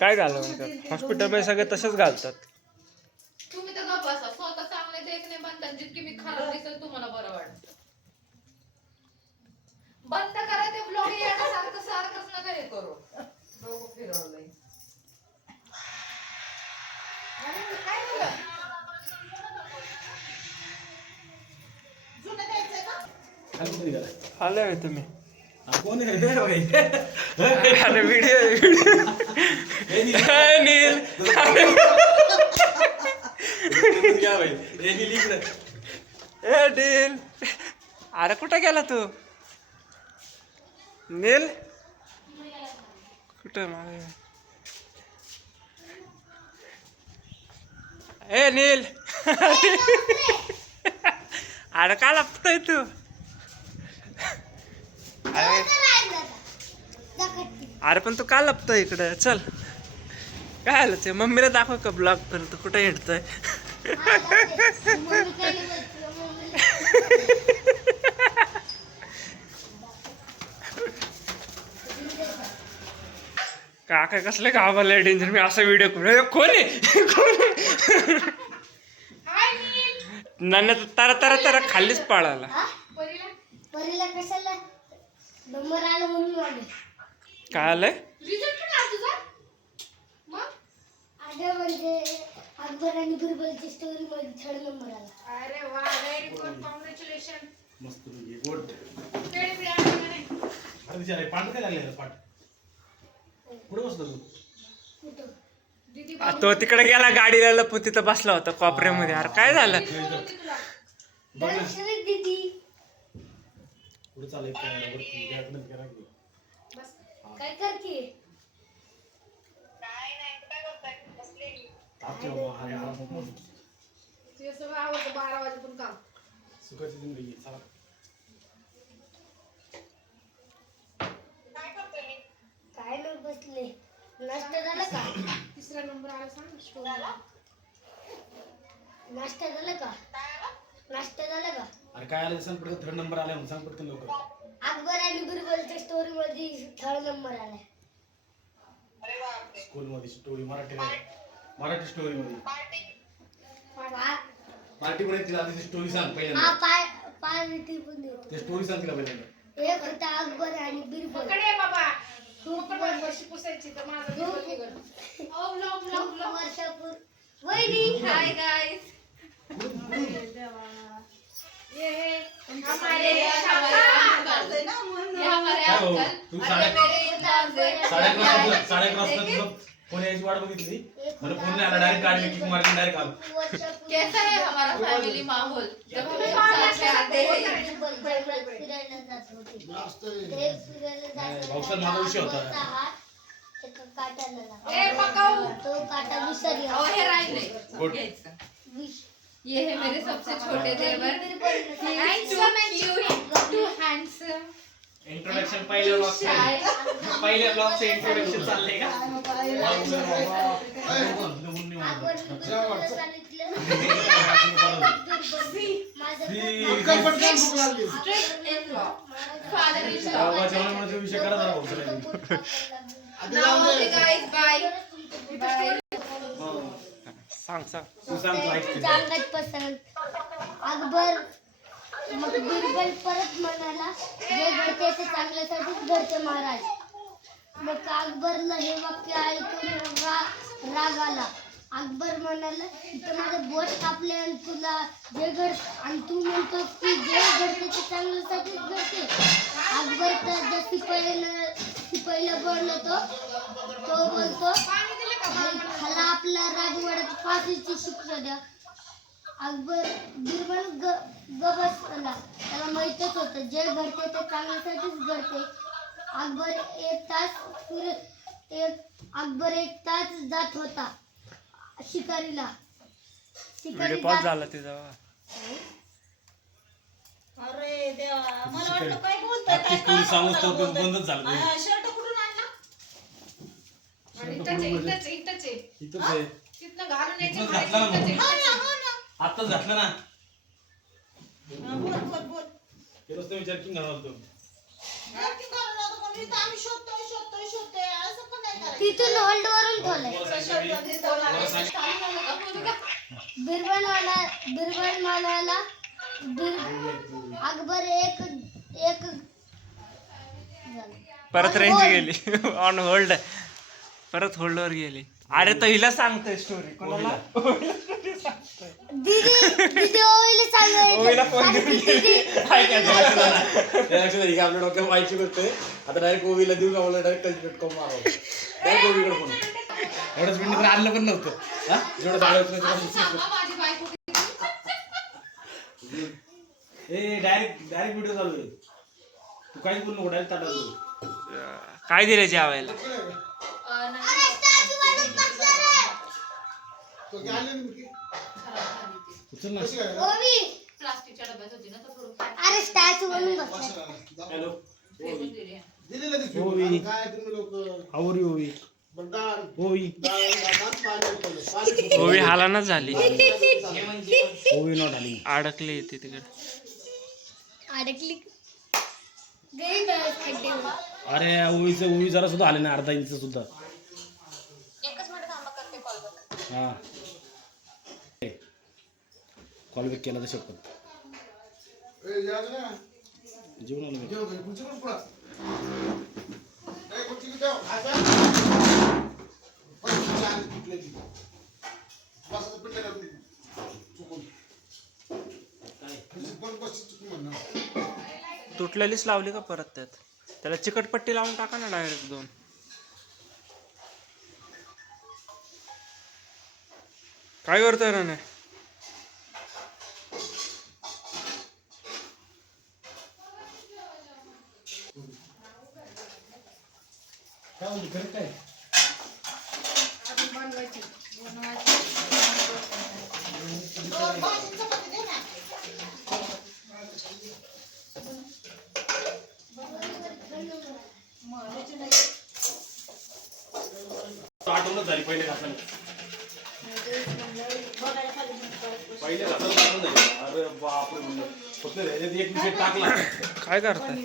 काय घालव हॉस्पिटल मध्ये सगळे तसेच घालतात. तुम्ही तर गप्प बसा. स्वतः चांगले देखणे बनतात, जितकी मी खराब दिसेल तुम्हाला बरं वाटतं. बंद करा ते ब्लॉग येण्यासारखं सारखंच नका हे करू. डोकं फिरवलंय. काय झालं? जुनं द्यायचंय का? आले होय तुम्ही? कोण आहे रे भाई? अरे व्हिडिओ नील क्या भाई? एनी लिख रे. ए नील, अरे कुठे गेला तू? नील कुठे मागे? ए नील अरे का लपतोय तू? अरे पण तू का लपतोय इकडे? चल काय आलं ते मम्मीला दाखव का ब्लॉग तर तू कुठे हिंडतोय? काका कसले गावाला डेंजर. मी असा व्हिडिओ करू कोण आहे? नाना तारा तारा तारा खालीच पळाला. परीला कशाला नंबर आला म्हणून आले. काय आलंय? रिझल्ट पण आला तुझा? मग अगं म्हणजे अकबर आणि बिरबलची स्टोरी मध्ये थर्ड नंबर आला. अरे वा, व्हेरी गुड, कॉंग्रॅच्युलेशन. मस्त तुझी गोड. पेढे बिढे आणले का नाही? अरे विचार पाठ काय लागले पाठ? कुठे बसतो तू? कुठं? दीदी तो तिकडे गेला गाडीला लपून तिथं बसला होता कोपऱ्यामध्ये. अरे काय झालं? बघ ना. दर्शनच दिदी कुठे चाललंय काय वरती गॅटनं करा की. बस. काय करते? आपच्या हा ते सगळं आवडतं 12 वाजेपर्यंत काम. सुखाची जिंदगी चला. काय नाही बसले. नाश्ता झाला का? तिसरा नंबर आला सांग स्टोरीला. नाश्ता झाला का? नाश्ता झाला का? अरे काय आलं सांग पटकन थर्ड नंबर आलाय म्हणून सांग पटकन लवकर. अकबर आणि बिरबलच्या स्टोरी मध्ये थर्ड नंबर आलाय. स्कूल मध्ये स्टोरी मराठी स्टोरी मध्ये पार्टी पण तिला आधी स्टोरी सांग पहिल्यांदा. पाय ती पण देतो. ते स्टोरी सांग तिला पहिल्यांदा. एक होता अकबर आणि बिरबल. कडे बाबा तू पण वर्षी पुसायची तर माझा दिवस निघाला. ओ ब्लॉग ब्लॉग खूप ब्लॉग. वर्षापूर्वी वहिनी हाय गाइस. ये हमारे अंकल. ये हमारे काय हो? अंकल. तू अरे मेरे इलाज है. साडे तुझं फोन यायची वाट बघितली. मला फोन नाही आला डायरेक्ट गाडी किक मारली डायरेक्ट आलो. कैसा है हमारा फैमिली माहौल जब हम साथ में आते हैं. फिरायला जात होते. ते फिरायला जात पावसात माझा विषय होता. एका काट्याला लागला. ए पकाऊ. तो काटा विसरला. ओ हे राहिले गुड. घ्यायचं. विस- ये है मेरे सबसे छोटे देवर. Birbal handsome and cute. Too handsome. Introduction पहिल्या ब्लॉगचं इंट्रोडक्शन चाललंय का? आपण बिरबलला सांगितलं. Strict in law. Father in law. जेवणाचा विषय करा जरा भाऊ सगळ्यांनी. Now okay guys, bye. Bye. सांग सांग. तू सांग तू ऐक. चांगलंच पसंत. अकबर मग बिरबल परत म्हणाला जे घडते ते चांगल्यासाठीच घडते महाराज. मग अकबरला हे वाक्य ऐकून राग आला. अकबर म्हणाला इथं माझं बोट कापले आणि तुला जे आणि तू म्हणतो की जे घडते ते चांगल्यासाठीच घडते. अकबर तर जे शिपाईला बोललो तो बोलतो ह्याला आपल्या राजवाड्यात फाशीची शिक्षा द्या. अकबर बिरबल बसला. त्याला माहीतच होतं जे घडते ते चांगल्यासाठीच घडते. अकबर एक तास जात होता शिकारीला. व्हिडिओ पॉज झाला तिचा. अरे देवा, मला वाटलं काय बोलतोय, अख्खी काय स्टोरी सांगूच तर बोलतोय. बंदच झालं. हा, शर्ट कुठून आणला? इथंच आहे. इथंच आहे. तिथनं घालून यायची. इथनंच घातला ना मग. हो ना, हो ना. आत्ताच घातलं ना. हा, बोल. केलंच तर विचार की घालतो. नक्की घालून आता कोणी इथं आम्ही शोधतोय तिथून होल्ड वरून ठेवलंय. बिरबल म्हणाला अकबर एक एक परत रेंज गेली ऑन होल्ड, परत होल्डवर गेली. अरे तर हिला सांगतोय स्टोरी कोणाला? दीदी ओवीला सांगायचं. ओवीला फोन आपल्या डोक्यात माहिती करतोय आता डायरेक्ट ओवीला देऊ का डायरेक्ट करून मारावं डायरेक्ट ओवीकडे फोन. एवढंच मिनिट आणलं पण नव्हतं हा जेवढं सांगा माझी बायको ए डायरेक्ट व्हिडिओ चालू आहे तू काहीच बोलू नको डायरेक्ट ताटा काय दिले जेवायला? उचल ना. ओवी प्लास्टिकच्या डब्यात होती ना तर थोडं अरे स्टॅच्यू बनून बसला. हॅलो फेकून दिली. ओवी आवरी ओवी ओवी ओवी हालानाच झाली, ओवी नॉट आली. अडकली ती तिकडे. अडकली गई बस खड्ड्यावर. अरे ओवी जरा सुद्धा आले नाही अर्धा इंच सुद्धा. एकच मिनिट थांबा करते कॉल बॅक. हा कॉल बॅक केला तर शपथ जेवण आलं तुटलेलीच लावली का परत त्यात? त्याला चिकटपट्टी लावून टाका ना डायरेक्ट 2. काय करतोय ना नाही? काय आठवणच झाली पहिले घासायला अरे बापरे म्हणलं फक्त ह्याच्यात एक विषय टाकला. काय करताय?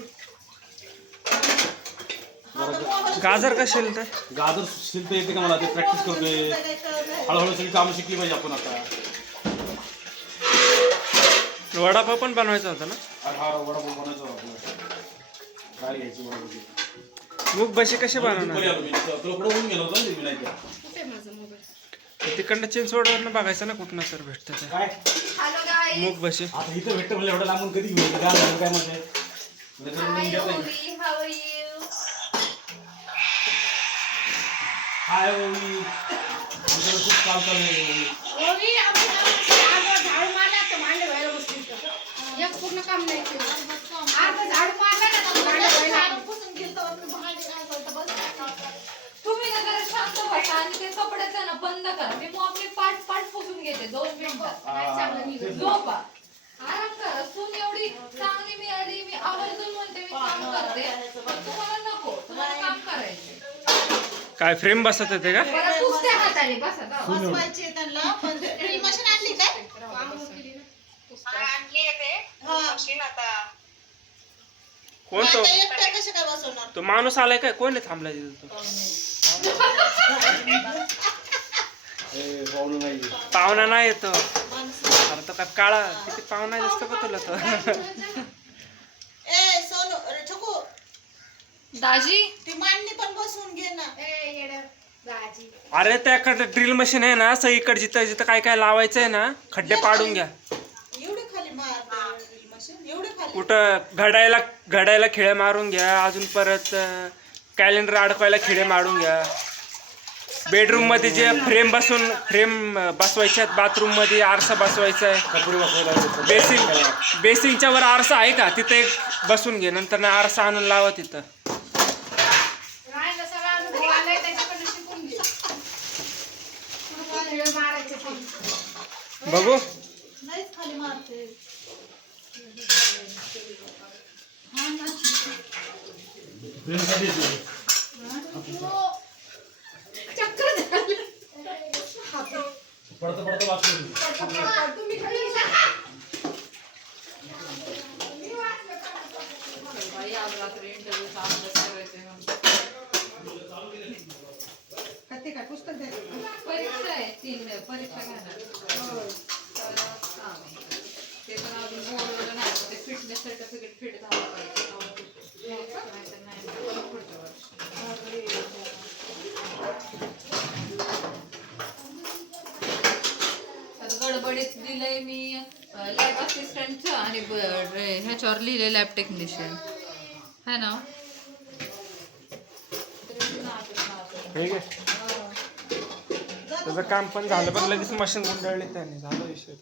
गाजर का शिलतंय? गाजर शिलता येते का मला ते प्रॅक्टिस करतोय हळूहळू सगळी कामं शिकली पाहिजे आपण आता. वडापाव पण बनवायचा होता ना? अरे हा वडापाव बनवायचा होता काय घ्यायची वडापावची मूग भजी कशी बनवणार? तुला पुढे होऊन गेलो होतो मी नाही का? तिकडनं चिंचवडवरनं बघायचं ना कुठनं सर भेटतं ते काय हॅलो गाईस. मूग भजी. आता इथं भेटतं म्हणजे एवढं लांबून कधी घेऊ काय म्हणते हाय म्हणजे ओवी, हाऊ आर यू? हाय ओवी आमच्याकडे खूप काम चालू आहे ओवी आपण झाडू मारला तर भांडे व्हायला बसली. एक पूर्ण काम नाही केलं. अर्धा झाडू मारला ना तर भांडे व्हायला झाडू पुसून गेलं तर मी भांडी घासायला बसले. तुम्ही ना जरा शांत बसा आणि ते कपड्याचं ना बंद करा. मी आपली पाठ पुसून घेते 2 मिनिटात. काय चांगलं निघेल. झोपा. आराम करा. सून एवढी चांगली मिळाली, मी आवर्जून म्हणते मी काम करते. पण तुम्हाला नको, तुम्हाला काम करायचे. काय फ्रेम बसत येते का? बरं पुसते हाताने बसा जाऊ. बसवायची त्यांना पण ड्रिल मशीन आणली काय कोण तो? आता एकट्या कशा काय बसवणार. तो माणूस आलाय काय? कोण आहे थांबलाय तिथं तो? पाहुणं नाही पाहुणा नाही येतो. माणसं. अरे तो काय काळा किती पाहुणा दिसतो का तुला तो? ए सोनू अरे छकू दाजी ती मांडणी पण बसवून घे ना. अरे त्याकडे ड्रिल मशीन आहे ना, सगळीकडे जिथं जिथं काय काय लावायचं आहे ना, खड्डे पाडून घ्या. एवढे खाली मार ड्रिल मशीन एवढे खाली. कुठं घडायला खिळे मारून घ्या. अजून परत कॅलेंडर अडकवायला खिळे मारून घ्या. बेडरूम मध्ये जे फ्रेम बसवायचे आहेत, बाथरूम मध्ये आरसा बसवायचा आहे, कपडे वापरायला बेसिंगच्या वर आरसा आहे का तिथे एक बसून घे. नंतर ना आरसा आणून लावा तिथं. बघू नाहीच खाली मारते. पडतं वाचलं बाई आज रात्री इंटरव्ह्यूचा अभ्यास करायचा आहे. ते काय पुस्तक द्यायचं परीक्षा आहे 3 परीक्षा घेणार तर 6 महिने. ते पण अजून बोर्डवर नाही ते फिटनेस सर्टिफिकेट फिट झालं पाहिजे नाहीतर नाही परत पुढच्या वर्षी. तर गडबडीत दिलंय मी लॅब असिस्टंटचं आणि ह्याच्यावर लिहिलंय लॅब टेक्निशियन है ना. ठीक आहे त्याचं काम पण झालं पण लगेच मशीन गुंडाळली त्याने झालं विषय.